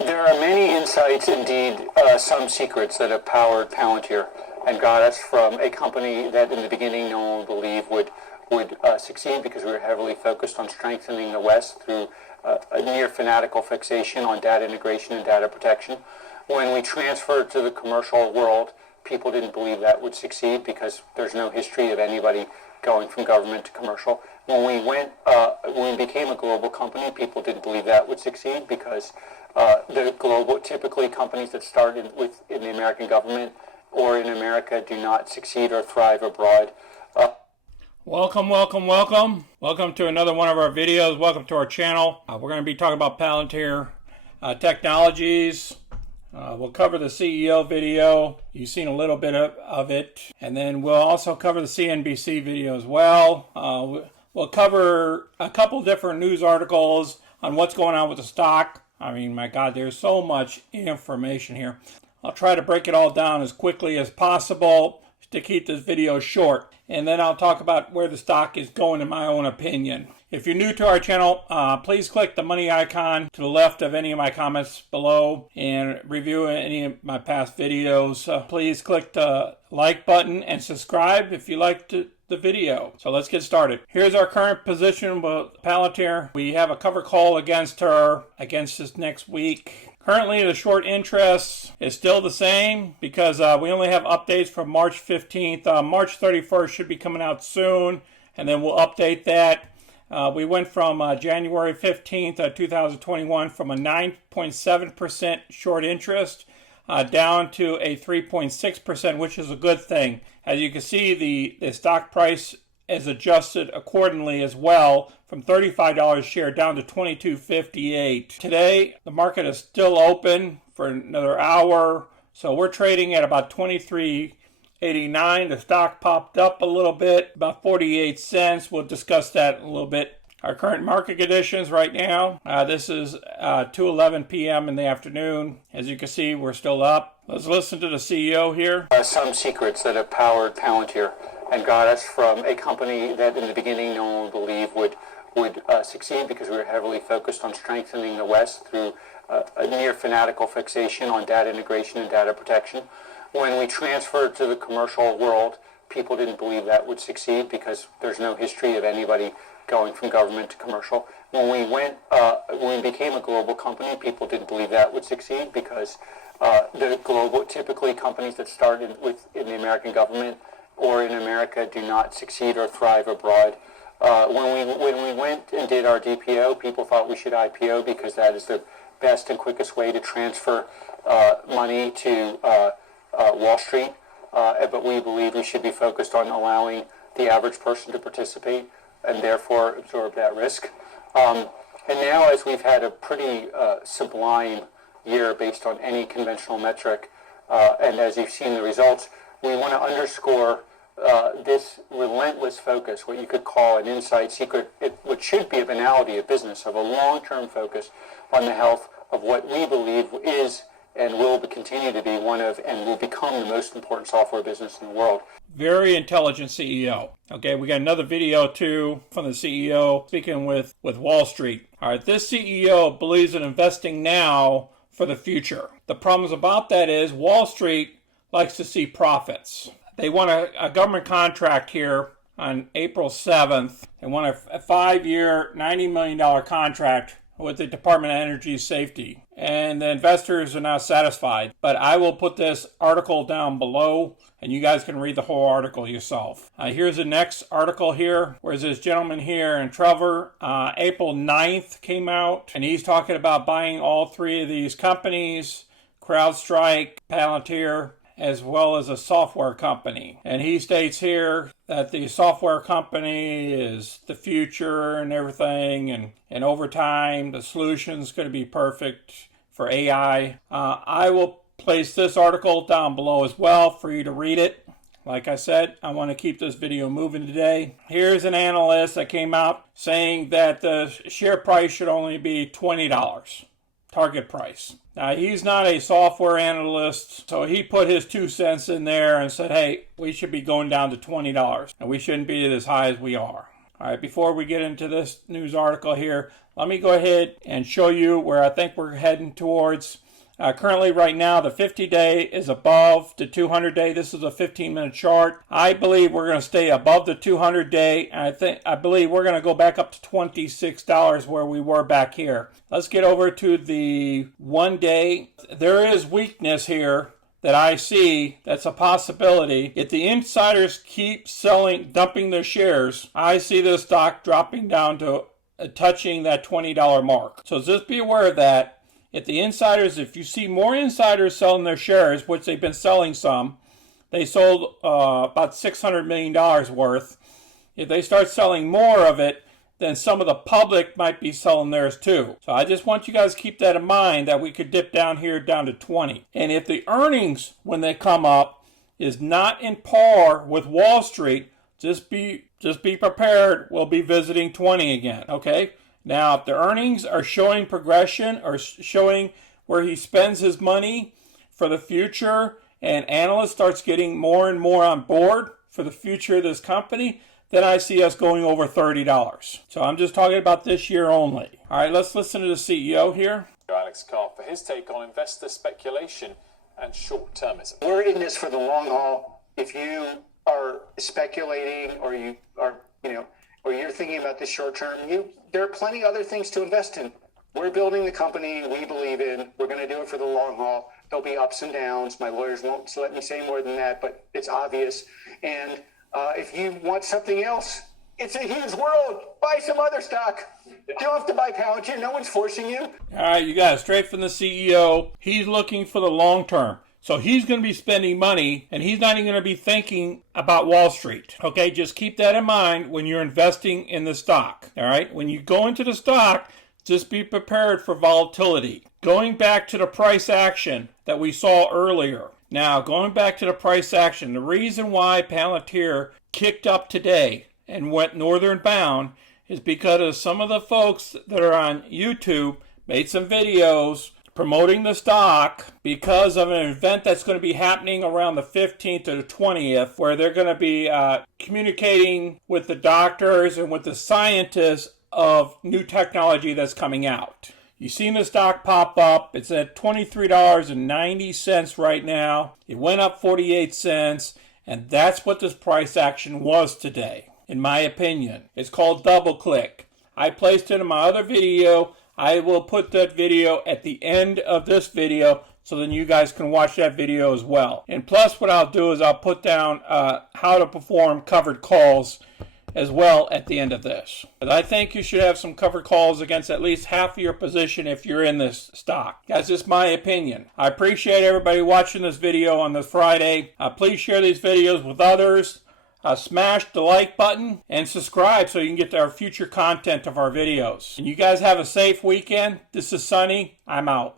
There are many insights, indeed, some secrets that have powered Palantir and got us from a company that in the beginning no one would believe would succeed because we were heavily focused on strengthening the West through a near fanatical fixation on data integration and data protection. When we transferred to the commercial world, people didn't believe that would succeed because there's no history of anybody going from government to commercial. When we became a global company, people didn't believe that would succeed because typically companies that start in the American government or in America do not succeed or thrive abroad. Welcome to another one of our videos. Welcome to our channel. We're going to be talking about Palantir Technologies. We'll cover the CEO video. You've seen a little bit of it. And then we'll also cover the CNBC video as well. We'll cover a couple different news articles on what's going on with the stock. I mean, my God, there's so much information here. I'll try to break it all down as quickly as possible to keep this video short. And then I'll talk about where the stock is going in my own opinion. If you're new to our channel, please click the money icon to the left of any of my comments below and review any of my past videos. Please click the like button and subscribe if you liked the video. So let's get started. Here's our current position with Palantir. We have a cover call against this next week. Currently, the short interest is still the same because we only have updates from March 15th. March 31st should be coming out soon, and then we'll update that. We went from January 15th, 2021, from a 9.7% short interest down to a 3.6%, which is a good thing. As you can see, the stock price is adjusted accordingly as well, from $35 a share down to $22.58. Today, the market is still open for another hour, so we're trading at about $23.89. The stock popped up a little bit, about 48 cents. We'll discuss that in a little bit. Our current market conditions right now, this is 2:11 p.m. in the afternoon. As you can see, we're still up. Let's listen to the CEO here. Some secrets that have powered Palantir and got us from a company that in the beginning no one would believe would succeed because we were heavily focused on strengthening the West through a near fanatical fixation on data integration and data protection. When we transferred to the commercial world, people didn't believe that would succeed because there's no history of anybody going from government to commercial. When we became a global company, people didn't believe that would succeed because typically companies that start in the American government or in America do not succeed or thrive abroad. When we went and did our DPO, people thought we should IPO because that is the best and quickest way to transfer money to Wall Street. But we believe we should be focused on allowing the average person to participate and therefore absorb that risk. And now, as we've had a pretty sublime year based on any conventional metric, and as you've seen the results, we want to underscore this relentless focus, what you could call an inside secret, what should be a banality of business, of a long-term focus on the health of what we believe is and will continue to be one of and will become the most important software business in the world. Very intelligent CEO. Okay, we got another video too from the CEO speaking with Wall Street. All right, this CEO believes in investing now for the future. The problems about that is Wall Street likes to see profits. They won a government contract here on April 7th. They won a 5-year, $90 million contract with the Department of Energy Safety. And the investors are now satisfied. But I will put this article down below, and you guys can read the whole article yourself. Here's the next article here, where this gentleman here in Trevor, April 9th came out, and he's talking about buying all three of these companies, CrowdStrike, Palantir, as well as a software company. And he states here that the software company is the future and everything, and over time the solution's going to be perfect for AI. I will place this article down below as well for you to read it. Like I said, I want to keep this video moving today. Here's an analyst that came out saying that the share price should only be $20. Target price. Now, he's not a software analyst, so he put his 2 cents in there and said, hey, we should be going down to $20, and we shouldn't be as high as we are. All right, before we get into this news article here, let me go ahead and show you where I think we're heading towards. Currently, right now, the 50-day is above the 200-day. This is a 15-minute chart. I believe we're going to stay above the 200-day, and I believe we're going to go back up to $26 where we were back here. Let's get over to the 1-day. There is weakness here that I see. That's a possibility. If the insiders keep selling, dumping their shares, I see this stock dropping down to touching that $20 mark. So just be aware of that. If you see more insiders selling their shares, which they've been selling some, they sold about $600 million worth. If they start selling more of it, then some of the public might be selling theirs too. So I just want you guys to keep that in mind, that we could dip down here down to 20. And if the earnings, when they come up, is not in par with Wall Street, just be prepared. We'll be visiting 20 again, okay? Now, if the earnings are showing progression or showing where he spends his money for the future, and analysts starts getting more and more on board for the future of this company, then I see us going over $30. So I'm just talking about this year only. All right, let's listen to the CEO here. Alex Carr for his take on investor speculation and short-termism. We're in this for the long haul. If you are speculating or or you're thinking about the short term, there are plenty other things to invest in. We're building the company we believe in. We're going to do it for the long haul. There'll be ups and downs. My lawyers won't let me say more than that, but it's obvious. And if you want something else, it's a huge world. Buy some other stock. You don't have to buy Palantir. No one's forcing you. All right, you got it straight from the CEO. He's looking for the long term. So he's going to be spending money, and he's not even going to be thinking about Wall Street. Okay, just keep that in mind when you're investing in the stock. All right, when you go into the stock, just be prepared for volatility. Going back to the price action that we saw earlier. Now, going back to the price action, the reason why Palantir kicked up today and went northern bound is because of some of the folks that are on YouTube made some videos promoting the stock because of an event that's going to be happening around the 15th to the 20th, where they're going to be communicating with the doctors and with the scientists of new technology that's coming out. You've seen the stock pop up. It's at $23.90 right now. It went up 48 cents, and that's what this price action was today, in my opinion. It's called double click. I placed it in my other video. I will put that video at the end of this video so then you guys can watch that video as well. And plus what I'll do is I'll put down how to perform covered calls as well at the end of this. But I think you should have some covered calls against at least half of your position if you're in this stock. That's just my opinion. I appreciate everybody watching this video on this Friday. Please share these videos with others. Smash the like button and subscribe so you can get our future content of our videos. And you guys have a safe weekend. This is Sunny. I'm out.